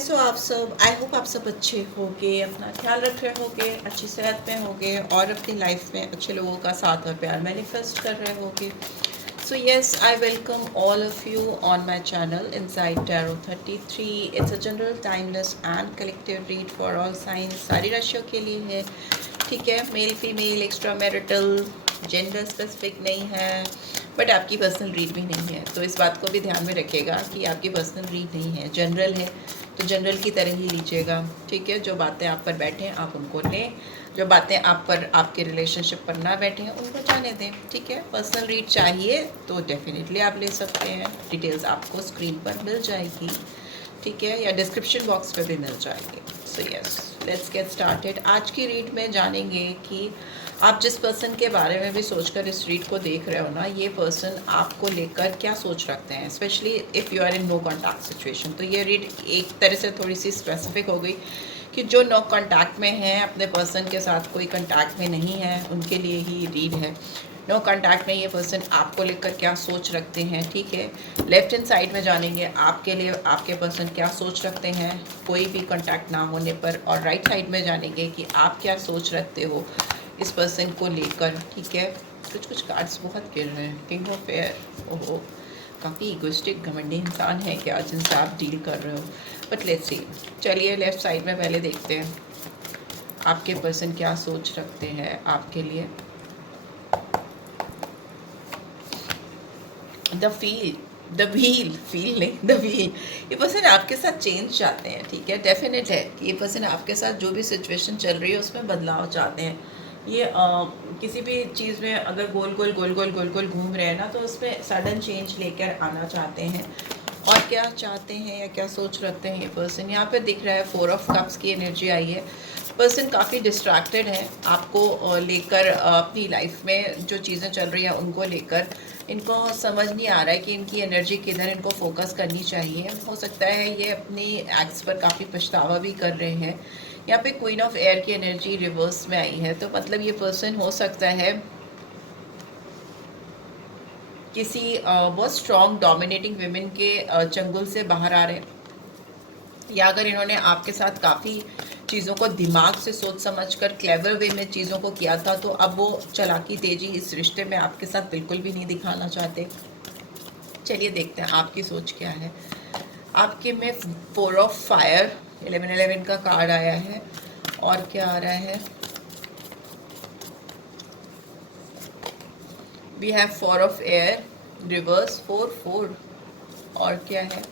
कैसे हो आप सब। आई होप आप सब अच्छे होगे, अपना ख्याल रख रहे होगे, अच्छी सेहत में होगे और अपनी लाइफ में अच्छे लोगों का साथ और प्यार मैनिफेस्ट कर रहे होगे। So yes, I welcome all of you on my channel inside tarot 33। It's a general timeless and collective read for all science. सारी राशियों के लिए है, ठीक है। Male female extra marital gender specific नहीं है, बट आपकी पर्सनल रीड भी नहीं है, तो इस बात को भी ध्यान में रखिएगा कि आपकी पर्सनल रीड नहीं है, जनरल है, तो जनरल की तरह ही लीजिएगा, ठीक है। जो बातें आप पर बैठे हैं आप उनको लें, जो बातें आप पर आपके रिलेशनशिप पर ना बैठे हैं उनको जाने दें, ठीक है। पर्सनल रीड चाहिए तो डेफिनेटली आप ले सकते हैं, डिटेल्स आपको स्क्रीन पर मिल जाएगी, ठीक है, या डिस्क्रिप्शन बॉक्स पे भी मिल जाएगी। So yes, let's get started. आज की रीड में जानेंगे कि आप जिस पर्सन के बारे में भी सोचकर इस रीड को देख रहे हो ना, ये पर्सन आपको लेकर क्या सोच रखते हैं, specially if you are in no contact situation. तो ये रीड एक तरह से थोड़ी सी स्पेसिफिक हो गई कि जो नो कॉन्टैक्ट में है, अपने पर्सन के साथ कोई कॉन्टैक्ट में नहीं है, उनके लिए ही रीड है। नो कॉन्टैक्ट में ये पर्सन आपको लेकर क्या सोच रखते हैं, ठीक है। लेफ्ट हैंड साइड में जानेंगे आपके लिए आपके पर्सन क्या सोच रखते हैं कोई भी कॉन्टैक्ट ना होने पर, और राइट साइड में जानेंगे कि आप क्या सोच रखते हो इस पर्सन को लेकर, ठीक है। कुछ कार्ड्स बहुत गिर रहे हैं। किंग ऑफ एयर, ओहो, काफ़ी इगोइस्टिक घमंडी इंसान है क्या जिनसे आप डील कर रहे हो, बट लेट्स सी। चलिए लेफ्ट साइड में पहले देखते हैं आपके पर्सन क्या सोच रखते हैं आपके लिए। फील नहीं, द व्हील। ये पर्सन आपके साथ चेंज चाहते हैं, ठीक है। डेफिनेट है कि ये पर्सन आपके साथ जो भी सिचुएशन चल रही है उसमें बदलाव चाहते हैं। ये किसी भी चीज़ में अगर गोल गोल गोल गोल गोल गोल घूम रहे हैं ना, तो उसमें सडन चेंज लेकर आना चाहते हैं। और क्या चाहते हैं या क्या सोच रखते हैं ये पर्सन, यहाँ पे दिख रहा है 4 ऑफ कप्स की एनर्जी आई है। पर्सन काफ़ी डिस्ट्रैक्टेड है आपको लेकर, अपनी लाइफ में जो चीज़ें चल रही हैं उनको लेकर। इनको समझ नहीं आ रहा है कि इनकी एनर्जी किधर इनको फोकस करनी चाहिए। हो सकता है ये अपनी एक्ट्स पर काफ़ी पछतावा भी कर रहे हैं। यहाँ पे क्वीन ऑफ एयर की एनर्जी रिवर्स में आई है, तो मतलब ये पर्सन हो सकता है किसी बहुत स्ट्रॉन्ग डोमिनेटिंग विमेन के चंगुल से बाहर आ रहे हैं, या अगर इन्होंने आपके साथ काफ़ी चीज़ों को दिमाग से सोच समझकर क्लेवर वे में चीज़ों को किया था, तो अब वो चालाकी तेजी इस रिश्ते में आपके साथ बिल्कुल भी नहीं दिखाना चाहते। चलिए देखते हैं आपकी सोच क्या है। आपके में 4 ऑफ फायर 1111 का कार्ड आया है, और क्या आ रहा है, we have 4 of air reverse 4 और क्या है,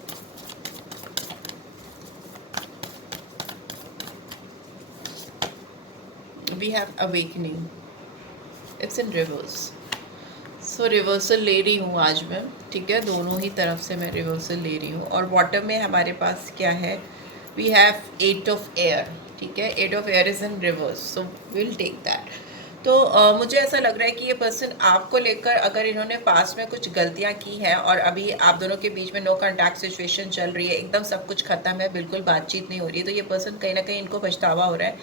we have awakening, it's in reverse. So reversal ले रही हूँ आज मैं, ठीक है, दोनों ही तरफ से मैं रिवर्सल ले रही हूँ। और वाटर में हमारे पास क्या है, वी हैव 8 ऑफ एयर, ठीक है, 8 of air is in reverse, so will take that. तो मुझे ऐसा लग रहा है कि ये पर्सन आपको लेकर, अगर इन्होंने पास में कुछ गलतियां की हैं और अभी आप दोनों के बीच में नो कॉन्टैक्ट सिचुएशन चल रही है, एकदम सब कुछ खत्म है, बिल्कुल बातचीत नहीं हो रही, तो ये पर्सन कहीं ना कहीं इनको पछतावा हो रहा है।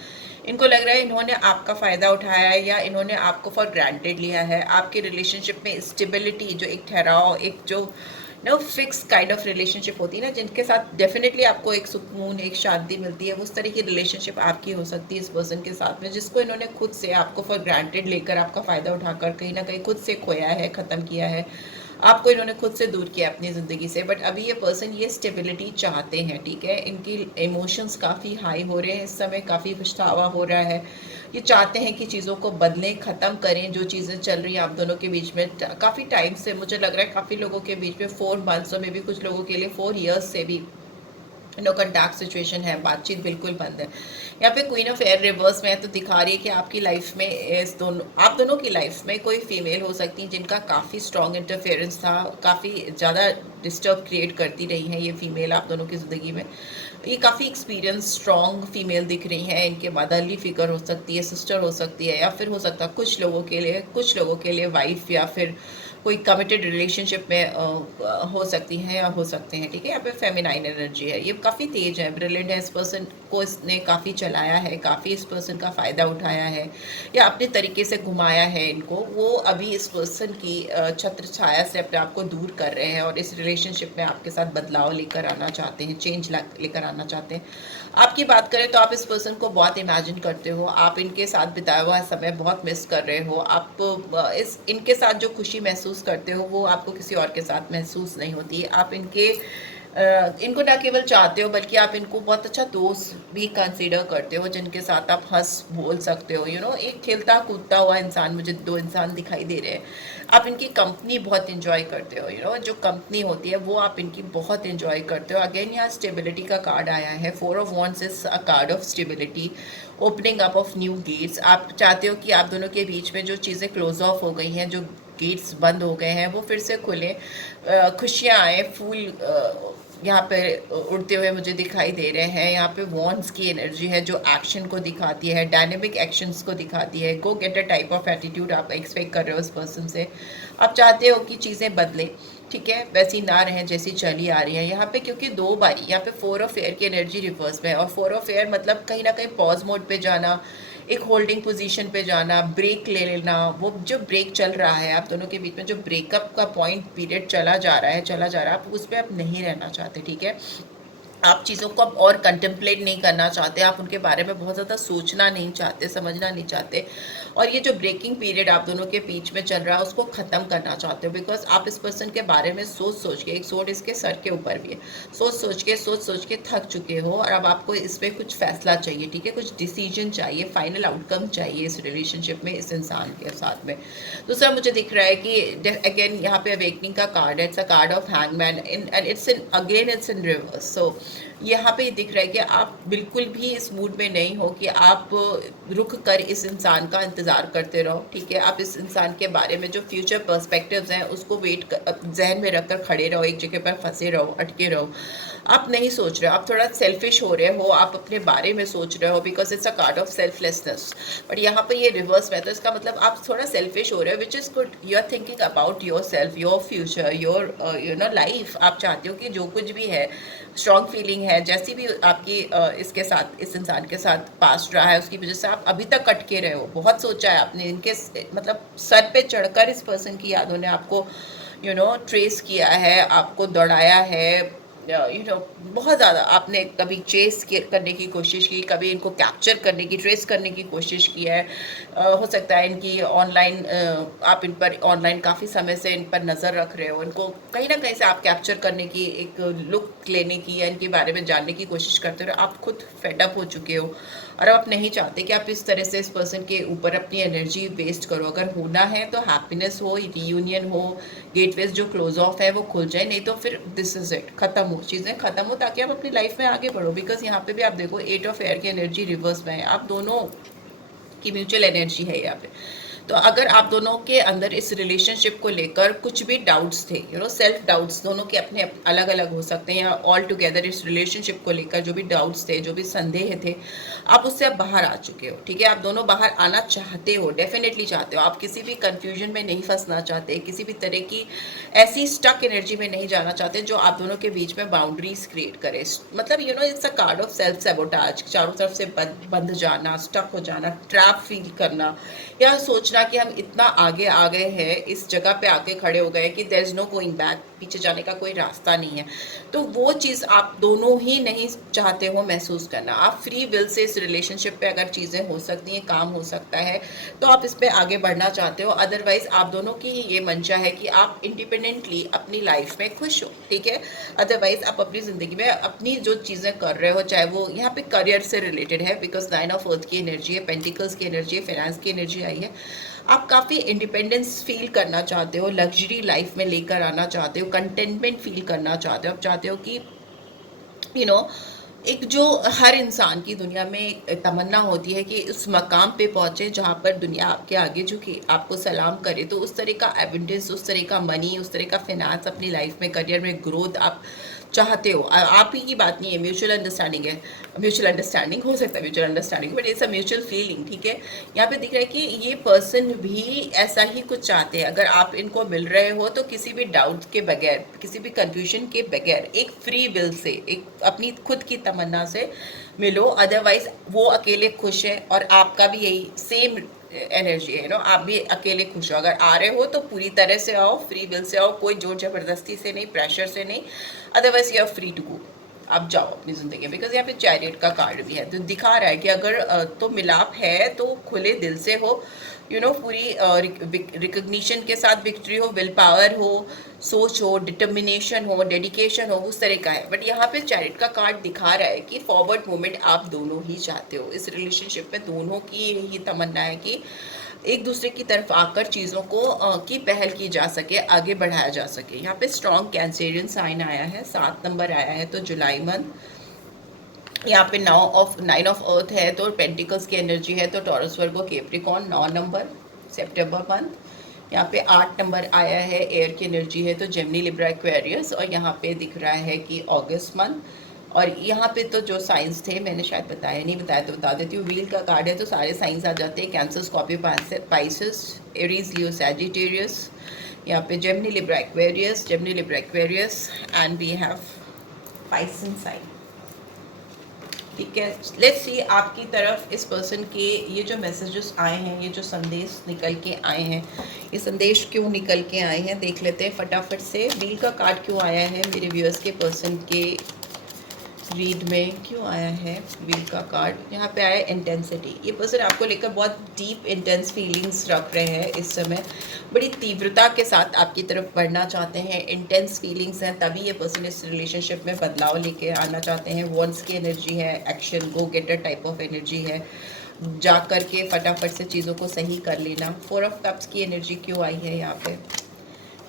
इनको लग रहा है इन्होंने आपका फ़ायदा उठाया है, या इन्होंने आपको फॉर ग्रांटेड लिया है। आपके रिलेशनशिप में स्टेबिलिटी, जो एक ठहराव, एक जो no fix kind of relationship होती है ना, जिनके साथ डेफिनेटली आपको एक सुकून, एक शांति मिलती है, उस तरह की रिलेशनशिप आपकी हो सकती है इस पर्सन के साथ में, जिसको इन्होंने खुद से आपको फॉर ग्रांटेड लेकर, आपका फ़ायदा उठाकर कहीं ना कहीं खुद से खोया है, ख़त्म किया है। आपको इन्होंने खुद से दूर किया अपनी ज़िंदगी से, बट अभी ये पर्सन ये स्टेबिलिटी चाहते हैं, ठीक है। इनकी इमोशंस काफ़ी हाई हो रहे हैं इस समय, काफ़ी पछतावा हो रहा है। ये चाहते हैं कि चीज़ों को बदलें, ख़त्म करें जो चीज़ें चल रही हैं आप दोनों के बीच में काफ़ी टाइम से। मुझे लग रहा है काफ़ी लोगों के बीच में 4 मंथ्स में भी, कुछ लोगों के लिए 4 ईयर्स से भी नो कॉन्टैक्ट सिचुएशन है, बातचीत बिल्कुल बंद है। यहाँ पे क्वीन ऑफ एयर रिवर्स में है, तो दिखा रही है कि आपकी लाइफ में आप दोनों की लाइफ में कोई फीमेल हो सकती है जिनका काफ़ी स्ट्रॉन्ग इंटरफेरेंस था, काफ़ी ज़्यादा डिस्टर्ब क्रिएट करती रही हैं ये फीमेल आप दोनों की ज़िंदगी में। ये काफ़ी एक्सपीरियंस स्ट्रॉन्ग फीमेल दिख रही हैं, इनके मदरली फिगर हो सकती है, सिस्टर हो सकती है, या फिर हो सकता है कुछ लोगों के लिए वाइफ, या फिर कोई कमिटेड रिलेशनशिप में हो सकती हैं या हो सकते हैं, ठीक है। यहाँ पे फेमिनाइन एनर्जी है, ये काफ़ी तेज है, ब्रिलियंट है, इस पर्सन को इसने काफ़ी चलाया है, काफ़ी इस पर्सन का फ़ायदा उठाया है या अपने तरीके से घुमाया है इनको। वो अभी इस पर्सन की छत्र छाया से अपने आप को दूर कर रहे हैं और इस रिलेशनशिप में आपके साथ बदलाव लेकर आना चाहते हैं, चेंज लेकर आना चाहते हैं। आपकी बात करें तो आप इस पर्सन को बहुत इमेजिन करते हो, आप इनके साथ बिताया हुआ समय बहुत मिस कर रहे हो। आप इस इनके साथ जो खुशी महसूस करते हो वो आपको किसी और के साथ महसूस नहीं होती है। आप इनको ना केवल चाहते हो बल्कि आप इनको बहुत अच्छा दोस्त भी कंसीडर करते हो, जिनके साथ आप हंस बोल सकते हो। एक खेलता कूदता हुआ इंसान, मुझे दो इंसान दिखाई दे रहे हैं। आप इनकी कंपनी बहुत इंजॉय करते हो, जो कंपनी होती है वो आप इनकी बहुत इंजॉय करते हो। अगेन यहाँ स्टेबिलिटी का कार्ड आया है, 4 of wands is a card of stability, opening up of new gates. आप चाहते हो कि आप दोनों के बीच में जो चीज़ें क्लोज ऑफ हो गई हैं, जो गेट्स बंद हो गए हैं, वो फिर से खुले, खुशियाँ आए, फूल यहाँ पे उड़ते हुए मुझे दिखाई दे रहे हैं। यहाँ पे वॉन्ड्स की एनर्जी है जो एक्शन को दिखाती है, डायनेमिक एक्शंस को दिखाती है। गो get a type of attitude आप एक्सपेक्ट कर रहे हो उस पर्सन से। आप चाहते हो कि चीज़ें बदलें, ठीक है, वैसी ना रहें जैसी चली आ रही है। यहाँ पे क्योंकि 2 बारी यहाँ पे 4 ऑफ एयर की एनर्जी रिवर्स में है, और 4 ऑफ एयर मतलब कहीं ना कहीं पॉज मोड पे जाना, एक होल्डिंग पोजीशन पे जाना, ब्रेक ले लेना। वो जो ब्रेक चल रहा है आप दोनों के बीच में, जो ब्रेकअप का पॉइंट पीरियड चला जा रहा है, आप उस पर आप नहीं रहना चाहते, ठीक है। आप चीज़ों को अब और कंटेम्पलेट नहीं करना चाहते, आप उनके बारे में बहुत ज़्यादा सोचना नहीं चाहते, समझना नहीं चाहते। और ये जो ब्रेकिंग पीरियड आप दोनों के बीच में चल रहा है उसको ख़त्म करना चाहते हो, बिकॉज आप इस पर्सन के बारे में सोच सोच के, एक सोच इसके सर के ऊपर भी है, सोच सोच के थक चुके हो और अब आपको इस पर कुछ फैसला चाहिए, ठीक है, कुछ डिसीजन चाहिए, फाइनल आउटकम चाहिए इस रिलेशनशिप में, इस इंसान के साथ में। दूसरा मुझे दिख रहा है कि अगेन यहाँ पे अवेकनिंग का कार्ड है, it's a card of hangman and it's in reverse. So यहाँ पे दिख रहा है कि आप बिल्कुल भी इस मूड में नहीं हो कि आप रुक कर इस इंसान का इंतज़ार करते रहो, ठीक है। आप इस इंसान के बारे में जो फ्यूचर पर्सपेक्टिव्स हैं उसको जहन में रखकर खड़े रहो, एक जगह पर फंसे रहो, अटके रहो। आप नहीं सोच रहे हो, आप थोड़ा सेल्फिश हो रहे हो, आप अपने बारे में सोच रहे हो, because it's a card of selflessness. But यहाँ पे ये रिवर्स में है, तो इसका मतलब आप थोड़ा सेल्फिश हो रहे हो, which is good. You are thinking about yourself, your future, your life. आप चाहते हो कि जो कुछ भी है, स्ट्रॉन्ग फीलिंग है, जैसी भी आपकी इसके साथ, इस इंसान के साथ पास्ट रहा है, उसकी वजह से आप अभी तक अटके रहे हो। बहुत सोचा है आपने, इनके मतलब सर पे चढ़कर इस पर्सन की यादों ने आपको ट्रेस किया है, आपको दौड़ाया है, बहुत ज़्यादा आपने कभी करने की कोशिश की, कभी इनको कैप्चर करने की, ट्रेस करने की कोशिश की है। हो सकता है इनकी ऑनलाइन, आप इन पर ऑनलाइन काफ़ी समय से इन पर नज़र रख रहे हो, इनको कहीं ना कहीं से आप कैप्चर करने की, एक लुक लेने की या इनके बारे में जानने की कोशिश करते हो। आप खुद फेडअप हो चुके हो और आप नहीं चाहते कि आप इस तरह से इस पर्सन के ऊपर अपनी एनर्जी वेस्ट करो। अगर होना है तो हैप्पीनेस हो, रीयूनियन हो, गेटवेज जो क्लोज ऑफ है वो खुल जाए, नहीं तो फिर दिस इज इट, खत्म हो, चीज़ें खत्म हो, ताकि आप अपनी लाइफ में आगे बढ़ो। बिकॉज यहाँ पे भी आप देखो 8 ऑफ एयर की एनर्जी रिवर्स में है, आप दोनों की म्यूचुअल एनर्जी है यहाँ पे। तो अगर आप दोनों के अंदर इस रिलेशनशिप को लेकर कुछ भी डाउट्स थे, सेल्फ डाउट्स, दोनों के अपने अलग अलग हो सकते हैं, या ऑल टुगेदर इस रिलेशनशिप को लेकर जो भी डाउट्स थे, जो भी संदेह थे, आप उससे अब बाहर आ चुके हो, ठीक है। आप दोनों बाहर आना चाहते हो, डेफिनेटली चाहते हो। आप किसी भी कंफ्यूजन में नहीं फंसना चाहते, किसी भी तरह की ऐसी स्टक एनर्जी में नहीं जाना चाहते जो आप दोनों के बीच में बाउंड्रीज क्रिएट करे। मतलब it's a card of self sabotage, चारों तरफ से बंध जाना, स्टक हो जाना, ट्रैप फील करना, या सोचना कि हम इतना आगे आ गए हैं, इस जगह पे आके खड़े हो गए कि there is no going back, पीछे जाने का कोई रास्ता नहीं है। तो वो चीज़ आप दोनों ही नहीं चाहते हो महसूस करना। आप फ्री विल से इस रिलेशनशिप पे अगर चीज़ें हो सकती हैं, काम हो सकता है, तो आप इस पे आगे बढ़ना चाहते हो। अदरवाइज आप दोनों की ही ये मंशा है कि आप इंडिपेंडेंटली अपनी लाइफ में खुश हो, ठीक है। अदरवाइज आप अपनी ज़िंदगी में अपनी जो चीज़ें कर रहे हो, चाहे वो यहाँ पे करियर से रिलेटेड है, बिकॉज 9 ऑफ अर्थ की एनर्जी है, पेंटिकल्स की एनर्जी है, फाइनेंस की एनर्जी आई है। आप काफ़ी इंडिपेंडेंस फील करना चाहते हो, लग्जरी लाइफ में लेकर आना चाहते हो, कंटेंटमेंट फील करना चाहते हो। आप चाहते हो कि यू नो एक जो हर इंसान की दुनिया में एक तमन्ना होती है कि उस मकाम पे पहुंचे जहाँ पर दुनिया आपके आगे झुके, आपको सलाम करे। तो उस तरह का एबिडेंस, उस तरह का मनी, उस तरह का फाइनेंस अपनी लाइफ में, करियर में ग्रोथ आप चाहते हो, आप ही की बात नहीं है, म्यूचुअल अंडरस्टैंडिंग है, म्यूचुअल अंडरस्टैंडिंग हो सकता है, mutual understanding, but it's a mutual feeling, ठीक है। यहाँ पे दिख रहा है कि ये पर्सन भी ऐसा ही कुछ चाहते हैं। अगर आप इनको मिल रहे हो तो किसी भी डाउट के बगैर, किसी भी कंफ्यूजन के बगैर, एक फ्री विल से, एक अपनी खुद की तमन्ना से मिलो। अदरवाइज वो अकेले खुश है और आपका भी यही सेम एनर्जी है नो, आप भी अकेले खुश हो। अगर आ रहे हो तो पूरी तरह से आओ, फ्री विल से आओ, कोई जोर जबरदस्ती से नहीं, प्रेशर से नहीं। Otherwise you are free to go, आप जाओ अपनी ज़िंदगी में। बिकॉज यहाँ पे चैरियट का कार्ड भी है, तो दिखा रहा है कि अगर तो मिलाप है तो खुले दिल से हो, यू नो, पूरी रिकग्निशन के साथ विक्ट्री हो, विल पावर हो, सोच हो, डिटर्मिनेशन हो, डेडिकेशन हो, उस तरह का है। बट यहाँ पे चैरियट का कार्ड दिखा रहा है कि फॉरवर्ड मूवमेंट आप दोनों ही चाहते हो। इस रिलेशनशिप में दोनों की यही तमन्ना है कि एक दूसरे की तरफ आकर चीज़ों को की पहल की जा सके, आगे बढ़ाया जा सके। यहाँ पे स्ट्रॉन्ग कैंसेरियन साइन आया है, 7 नंबर आया है, तो जुलाई मंथ। यहाँ पे 9 ऑफ अर्थ है, तो पेंटिकल्स की एनर्जी है, तो टॉरस वर्गो कैप्रिकॉर्न 9 नंबर सितंबर मंथ। यहाँ पे 8 नंबर आया है, एयर की एनर्जी है, तो जेमिनी लिब्रा एक्वेरियस। और यहाँ पे दिख रहा है कि अगस्त मंथ। और यहाँ पे तो जो साइंस थे मैंने शायद बताया, नहीं बताया तो बता देती हूँ। व्हील का कार्ड है तो सारे साइंस आ जाते हैं, cancer, Scorpio, Pisces, Aries, Leo, Sagittarius. यहाँ पे Gemini Libra Aquarius, Gemini Libra Aquarius, and we have Pisces sign, ठीक है। लेट्स सी आपकी तरफ इस पर्सन के ये जो मैसेजेस आए हैं, ये जो संदेश निकल के आए हैं, ये संदेश क्यों निकल के आए हैं देख लेते हैं फटाफट से। व्हील का कार्ड क्यों आया है मेरे व्यूअर्स के पर्सन के रीड में, क्यों आया है व्हील का कार्ड? यहाँ पे आया इंटेंसिटी। ये पर्सन आपको लेकर बहुत डीप इंटेंस फीलिंग्स रख रहे हैं इस समय, बड़ी तीव्रता के साथ आपकी तरफ बढ़ना चाहते हैं, इंटेंस फीलिंग्स हैं, तभी ये पर्सन इस रिलेशनशिप में बदलाव लेके आना चाहते हैं। वॉन्स की एनर्जी है, action, go getter type of energy है, जा कर के फटाफट से चीज़ों को सही कर लेना। 4 ऑफ कप्स की एनर्जी क्यों आई है यहाँ पे?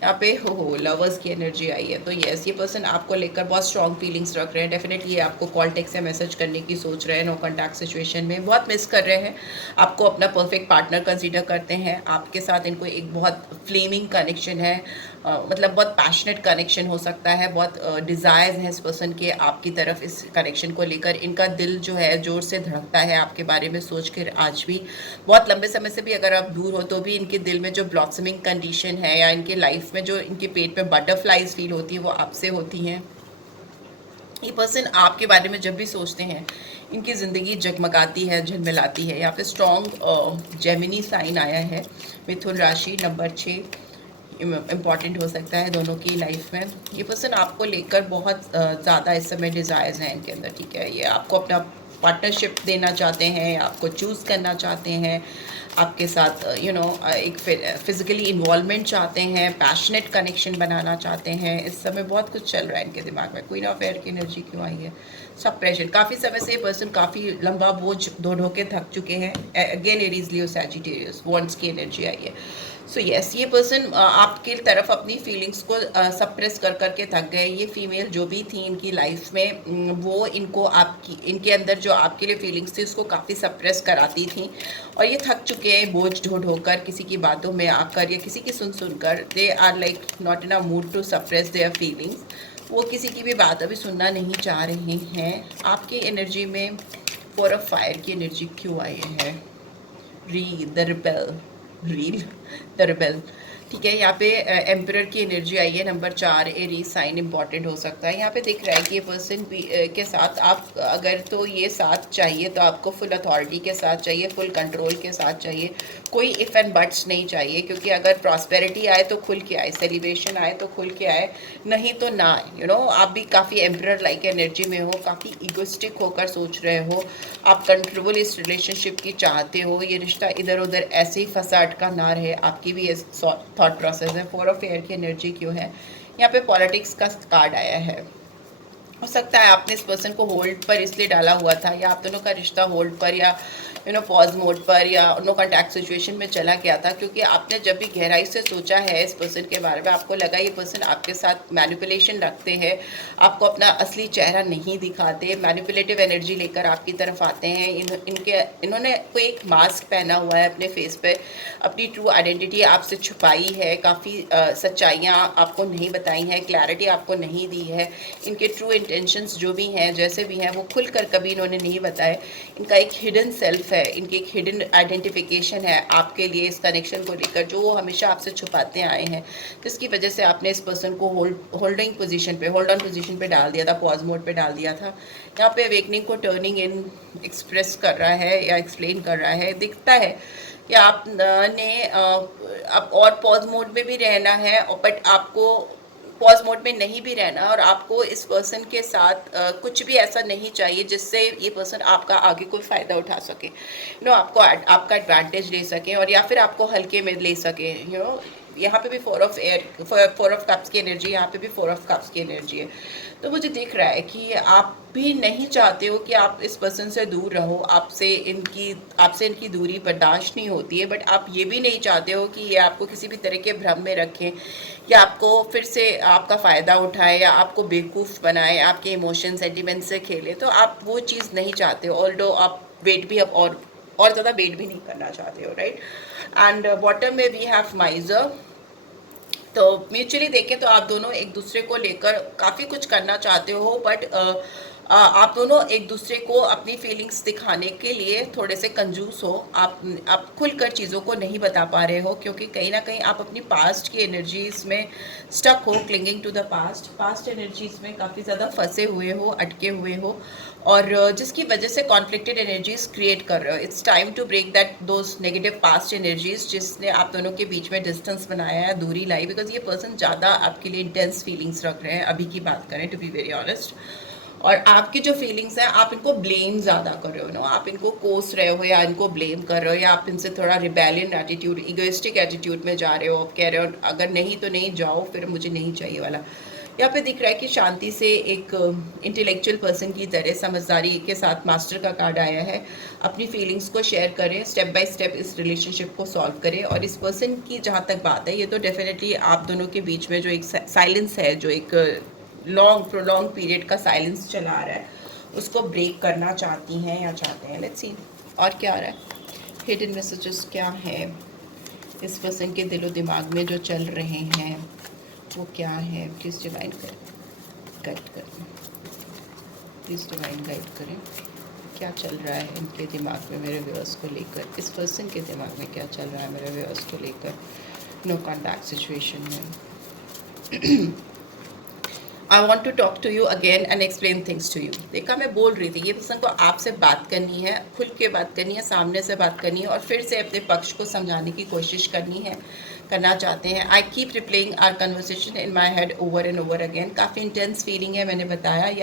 यहाँ पे हो लवर्स की एनर्जी आई है, तो यस, ये पर्सन आपको लेकर बहुत स्ट्रॉन्ग फीलिंग्स रख रहे हैं। डेफिनेटली ये आपको कॉल, टेक्स्ट या मैसेज करने की सोच रहे हैं, नो कॉन्टैक्ट सिचुएशन में बहुत मिस कर रहे हैं, आपको अपना परफेक्ट पार्टनर कंसीडर करते हैं। आपके साथ इनको एक बहुत फ्लेमिंग कनेक्शन है, मतलब बहुत पैशनेट कनेक्शन हो सकता है, बहुत डिज़ायर्स हैं इस पर्सन के आपकी तरफ। इस कनेक्शन को लेकर इनका दिल जो है ज़ोर से धड़कता है आपके बारे में सोच कर। आज भी बहुत लंबे समय से भी अगर आप दूर हो तो भी इनके दिल में जो ब्लॉसमिंग कंडीशन है, या इनके लाइफ में जो इनके पेट में बटरफ्लाइज फील होती है, वो आपसे होती हैं। ये पर्सन आपके बारे में जब भी सोचते हैं इनकी ज़िंदगी जगमगाती है, झलमिलाती है। यहाँ पे स्ट्रॉन्ग जेमिनी साइन आया है, मिथुन राशि, नंबर 6 इम्पॉर्टेंट हो सकता है दोनों की लाइफ में। ये पर्सन आपको लेकर बहुत ज़्यादा इस समय डिज़ायर्स हैं इनके अंदर, ठीक है। ये आपको अपना पार्टनरशिप देना चाहते हैं, आपको चूज़ करना चाहते हैं, आपके साथ यू नो एक फिजिकली इन्वॉल्वमेंट चाहते हैं, पैशनेट कनेक्शन बनाना चाहते हैं। इस समय बहुत कुछ चल रहा है इनके दिमाग में। क्वीन ऑफ एयर की एनर्जी क्यों आई है? सब प्रेशर, काफ़ी समय से ये पर्सन काफ़ी लंबा बोझ ढो ढो के थक चुके हैं। Again Aries, Leo, Sagittarius, wands की एनर्जी आई है। सो यस, ये पर्सन आपकी तरफ अपनी फीलिंग्स को सप्रेस कर करके थक गए। ये फीमेल जो भी थी इनकी लाइफ में, वो इनको आपकी, इनके अंदर जो आपके लिए फीलिंग्स थी उसको काफ़ी सप्रेस कराती थी, और ये थक चुके हैं बोझ ढो ढोकर, किसी की बातों में आकर या किसी की सुन सुनकर। They are like not in a mood to suppress their feelings. वो किसी की भी बात अभी सुनना नहीं चाह रहे हैं। आपकी एनर्जी में 4 ऑफ फायर की एनर्जी क्यों आई है? रील द रिबेल, ठीक है। यहाँ पे एम्परर की एनर्जी आई है, नंबर 4, एरीज साइन इंपॉर्टेंट हो सकता है। यहाँ पे दिख रहा है कि ये पर्सन के साथ आप अगर तो ये साथ चाहिए तो आपको फुल अथॉरिटी के साथ चाहिए, फुल कंट्रोल के साथ चाहिए, कोई इफ़ एंड बट्स नहीं चाहिए। क्योंकि अगर प्रॉस्पेरिटी आए तो खुल के आए, सेलिब्रेशन आए तो खुल के आए, नहीं तो ना आए। यू नो, आप भी काफ़ी एम्परर लाइक एनर्जी में हो, काफ़ी ईगोइस्टिक होकर सोच रहे हो, आप कंट्रोल इस रिलेशनशिप की चाहते हो, ये रिश्ता इधर उधर ऐसे ही फंसा अटका ना रहे, आपकी भी ये थॉट प्रोसेस है। 4 ऑफ एयर की एनर्जी क्यों है? यहाँ पे पॉलिटिक्स का कार्ड आया है। हो सकता है आपने इस पर्सन को होल्ड पर इसलिए डाला हुआ था, या आप दोनों का रिश्ता होल्ड पर या पॉज मोड पर या नो कॉन्टैक्ट सिचुएशन में चला गया था, क्योंकि आपने जब भी गहराई से सोचा है इस पर्सन के बारे में, आपको लगा ये पर्सन आपके साथ मैनिपुलेशन रखते हैं, आपको अपना असली चेहरा नहीं दिखाते, मैनिपुलेटिव एनर्जी लेकर आपकी तरफ आते हैं। इन्होंने कोई एक मास्क पहना हुआ है अपने फेस पे, अपनी ट्रू आइडेंटिटी आपसे छुपाई है, काफ़ी सच्चाइयाँ आपको नहीं बताई हैं, क्लैरिटी आपको नहीं दी है। इनके ट्रू इंटेंशंस जो भी हैं, जैसे भी हैं, वो खुलकर कभी इन्होंने नहीं बताए। इनका एक हिडन सेल्फ है, इनकी एक हिडन आइडेंटिफिकेशन है आपके लिए इस कनेक्शन को लेकर, जो वो हमेशा आपसे छुपाते आए हैं, जिसकी वजह से आपने इस पर्सन को होल्ड ऑन पोजीशन पे डाल दिया था, पॉज मोड पे डाल दिया था। यहाँ पे अवेकनिंग को टर्निंग इन एक्सप्रेस कर रहा है या एक्सप्लेन कर रहा है। दिखता है कि आपने अब और पॉज मोड में भी रहना है, बट आपको पॉज मोड में नहीं भी रहना, और आपको इस पर्सन के साथ कुछ भी ऐसा नहीं चाहिए जिससे ये पर्सन आपका आगे कोई फ़ायदा उठा सके, आपको आपका एडवांटेज ले सके, और या फिर आपको हल्के में ले सके। यहाँ पे भी 4 ऑफ कप्स की एनर्जी, यहाँ पे भी 4 ऑफ कप्स की एनर्जी है। तो मुझे दिख रहा है कि आप भी नहीं चाहते हो कि आप इस पर्सन से दूर रहो, आपसे इनकी दूरी बर्दाश्त नहीं होती है, बट आप ये भी नहीं चाहते हो कि ये आपको किसी भी तरह के भ्रम में रखें, या आपको फिर से आपका फ़ायदा उठाए, या आपको बेवकूफ़ बनाए, आपके इमोशन सेंटिमेंट से खेले। तो आप वो चीज़ नहीं चाहते हो, ऑल्दो आप वेट भी अब और ज़्यादा वेट भी नहीं करना चाहते हो, राइट। एंड बॉटम में वी हैव माइजर। तो म्यूचुअली देखें तो आप दोनों एक दूसरे को लेकर काफ़ी कुछ करना चाहते हो, बट आप दोनों एक दूसरे को अपनी फीलिंग्स दिखाने के लिए थोड़े से कंजूस हो। आप खुलकर चीज़ों को नहीं बता पा रहे हो, क्योंकि कहीं ना कहीं आप अपनी पास्ट की एनर्जीज में स्टक हो, clinging to the past energies में काफ़ी ज़्यादा फंसे हुए हो, अटके हुए हो, और जिसकी वजह से कॉन्फ्लिक्टेड एनर्जीज क्रिएट कर रहे हो। It's time to break that those negative past energies जिसने आप दोनों के बीच में डिस्टेंस बनाया है, दूरी लाई, बिकॉज ये पर्सन ज़्यादा आपके लिए इंटेंस फीलिंग्स रख रहे हैं। अभी की बात करें टू बी वेरी ऑनेस्ट, और आपकी जो फीलिंग्स हैं, आप इनको ब्लेम ज़्यादा कर रहे हो, आप इनको कोस रहे हो या इनको ब्लेम कर रहे हो, या आप इनसे थोड़ा रिबेलियन एटीट्यूड, इगोइस्टिक एटीट्यूड में जा रहे हो। आप कह रहे हो अगर नहीं तो नहीं, जाओ, फिर मुझे नहीं चाहिए वाला। यहाँ पे दिख रहा है कि शांति से एक इंटेलेक्चुअल पर्सन की तरह समझदारी के साथ मास्टर का कार्ड आया है। अपनी फीलिंग्स को शेयर करें, स्टेप बाय स्टेप इस रिलेशनशिप को सॉल्व करें। और इस पर्सन की जहाँ तक बात है, ये तो डेफिनेटली आप दोनों के बीच में जो एक साइलेंस है, जो एक प्रोलॉन्ग पीरियड का साइलेंस चला आ रहा है, उसको ब्रेक करना चाहती हैं या चाहते हैं। लेट्स सी और क्या आ रहा है। हिडन मैसेजेस क्या है इस पर्सन के दिलो दिमाग में जो चल रहे हैं, वो क्या है। प्लीज़ डिवाइन गाइड करें, प्लीज़ डिवाइन गाइड करें। क्या चल रहा है इनके दिमाग में मेरे व्यूअर्स को लेकर, इस पर्सन के दिमाग में क्या चल रहा है मेरे व्यूअर्स को लेकर नो कॉन्टैक्ट सिचुएशन में। I want to talk to you again and explain things to you. देखा, मैं बोल रही थी ये पर्सन को आपसे बात करनी है, खुल के बात करनी है, सामने से बात करनी है, और फिर से अपने पक्ष को समझाने की कोशिश करना चाहते हैं। I keep replaying our conversation in my head over and over again. काफ़ी इंटेंस फीलिंग है, मैंने बताया, ये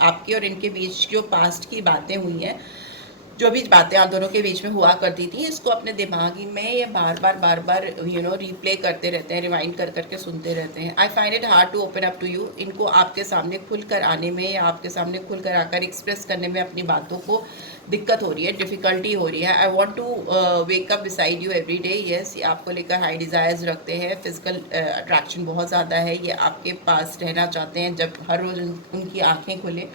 आपके और इनके बीच जो पास्ट की बातें हुई हैं, जो भी बातें आप दोनों के बीच में हुआ करती थी, इसको अपने दिमाग में ये बार बार रिप्ले करते रहते हैं, रिवाइंड कर करके सुनते रहते हैं। I find it hard to open up to you. इनको आपके सामने खुलकर आने में या आपके सामने खुलकर आकर एक्सप्रेस करने में अपनी बातों को दिक्कत हो रही है, डिफ़िकल्टी हो रही है। I want to wake up beside you every day. Yes, ये आपको लेकर हाई डिज़ायर्स रखते हैं, फिजिकल अट्रैक्शन बहुत ज़्यादा है, ये आपके पास रहना चाहते हैं। जब हर रोज़ उनकी आँखें खुले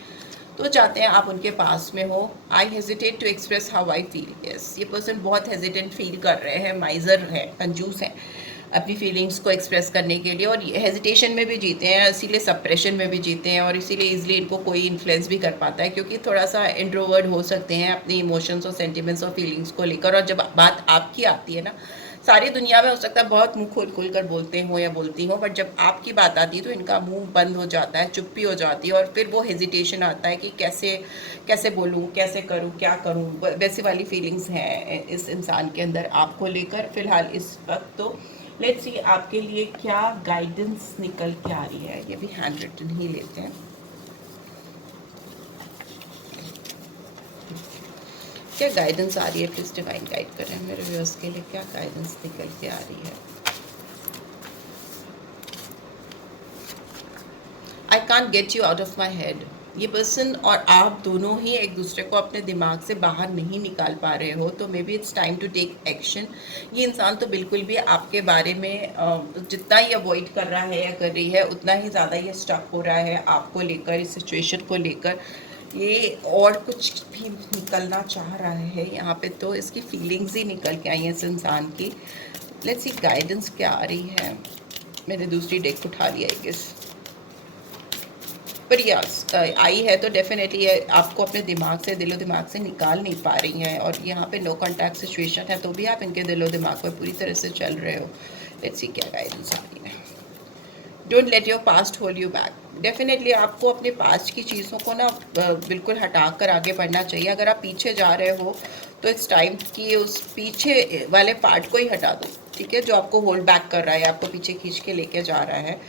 तो चाहते हैं आप उनके पास में हो। I hesitate to express how I feel. Yes, ये पर्सन बहुत हेजिटेंट फील कर रहे हैं, माइजर है, कंजूस है अपनी फीलिंग्स को एक्सप्रेस करने के लिए, और हेजिटेशन में भी जीते हैं, इसीलिए सप्रेशन में भी जीते हैं, और इसीलिए ईजिली इनको कोई इन्फ्लुएंस भी कर पाता है, क्योंकि थोड़ा सा इंट्रोवर्ट हो सकते हैं अपनी इमोशंस और सेंटिमेंट्स और फीलिंग्स को लेकर। और जब बात आपकी आती है ना, सारी दुनिया में हो सकता है बहुत मुंह खोल कर बोलते हो या बोलती हो, बट जब आपकी बात आती है तो इनका मुंह बंद हो जाता है, चुप्पी हो जाती है, और फिर वो हेजिटेशन आता है कि कैसे बोलूँ, कैसे करूँ, क्या करूँ। वैसी वाली फीलिंग्स हैं इस इंसान के अंदर आपको लेकर फ़िलहाल इस वक्त। तो लेट्स सी आपके लिए क्या गाइडेंस निकल के आ रही है। ये भी हैंड रिटन ही लेते हैं। क्या गाइडेंस आ रही है, प्लीज डिवाइन गाइड करें मेरे व्यूअर्स के लिए, क्या गाइडेंस निकल के आ रही है। I can't get you out of my head. ये पर्सन और आप दोनों ही एक दूसरे को अपने दिमाग से बाहर नहीं निकाल पा रहे हो, तो maybe it's time to take action. ये इंसान तो बिल्कुल भी आपके बारे में जितना ही अवॉइड कर रहा है या कर रही है, उतना ही ज़्यादा ये स्टक हो रहा है आपको लेकर, इस सिचुएशन को लेकर। ये और कुछ भी निकलना चाह रहा है यहाँ पे, तो इसकी फीलिंग्स ही निकल के आई हैं इस इंसान की। लेट्स सी गाइडेंस क्या आ रही है। मैंने दूसरी डेक उठा लिया आई गेस, पर यस आई है तो डेफिनेटली आपको अपने दिमाग से, दिलो दिमाग से निकाल नहीं पा रही हैं, और यहाँ पे नो कॉन्टैक्ट सिचुएशन है तो भी आप इनके दिलो दिमाग पे पूरी तरह से चल रहे हो। लेट्स सी क्या गाइडेंस आ रही है। Don't let your past hold you back. Definitely आपको अपने पास्ट की चीज़ों को ना बिल्कुल हटा कर आगे बढ़ना चाहिए। अगर आप पीछे जा रहे हो तो इट्स टाइम कि उस पीछे वाले पार्ट को ही हटा दो, ठीक है, जो आपको होल्ड बैक कर रहा है, आपको पीछे खींच के लेके जा रहा है।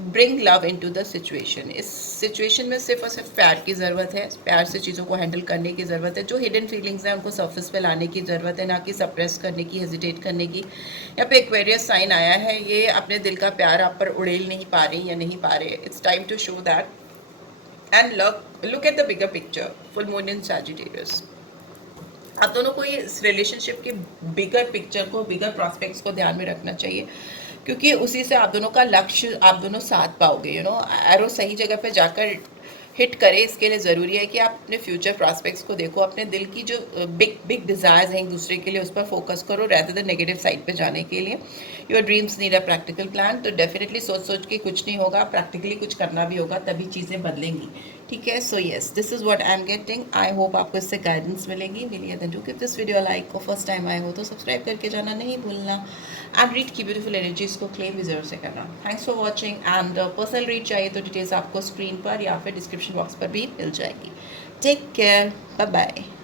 Bring love into the situation. इस सिचुएशन में सिर्फ और सिर्फ प्यार की ज़रूरत है, प्यार से चीज़ों को हैंडल करने की ज़रूरत है। जो हिडन फीलिंग्स हैं उनको सरफेस पे लाने की ज़रूरत है, ना कि सप्रेस करने की, हेजिटेट करने की। यहाँ पे एक्वेरियस साइन आया है, ये अपने दिल का प्यार आप पर उड़ेल नहीं पा रही या नहीं पा रहे। It's time to show that and look at the bigger picture. Full moon in Sagittarius. आप दोनों को इस रिलेशनशिप के बिगर पिक्चर को, बिगर प्रॉस्पेक्ट्स को ध्यान में रखना चाहिए, क्योंकि उसी से आप दोनों का लक्ष्य, आप दोनों साथ पाओगे। एरो सही जगह पे जाकर हिट करे, इसके लिए ज़रूरी है कि आप अपने फ्यूचर प्रॉस्पेक्ट्स को देखो, अपने दिल की जो बिग बिग डिज़ायर्स हैं एक दूसरे के लिए, उस पर फोकस करो रैदर देन नेगेटिव साइड पे जाने के लिए। Your dreams need a practical plan. तो डेफिनेटली सोच सोच के कुछ नहीं होगा, प्रैक्टिकली कुछ करना भी होगा, तभी चीज़ें बदलेंगी, ठीक है। So yes, this is what I am getting. I hope आपको इससे गाइडेंस मिलेगी। मिली है do give this video like, और फर्स्ट टाइम आए हो तो सब्सक्राइब करके जाना नहीं भूलना, एंड रीड की ब्यूटीफुल एनर्जीज को क्लेम भी जरूर से करना। Thanks for watching, and personal read चाहिए तो डिटेल्स आपको स्क्रीन पर या फिर डिस्क्रिप्शन बॉक्स पर भी मिल जाएगी। Take care, bye bye.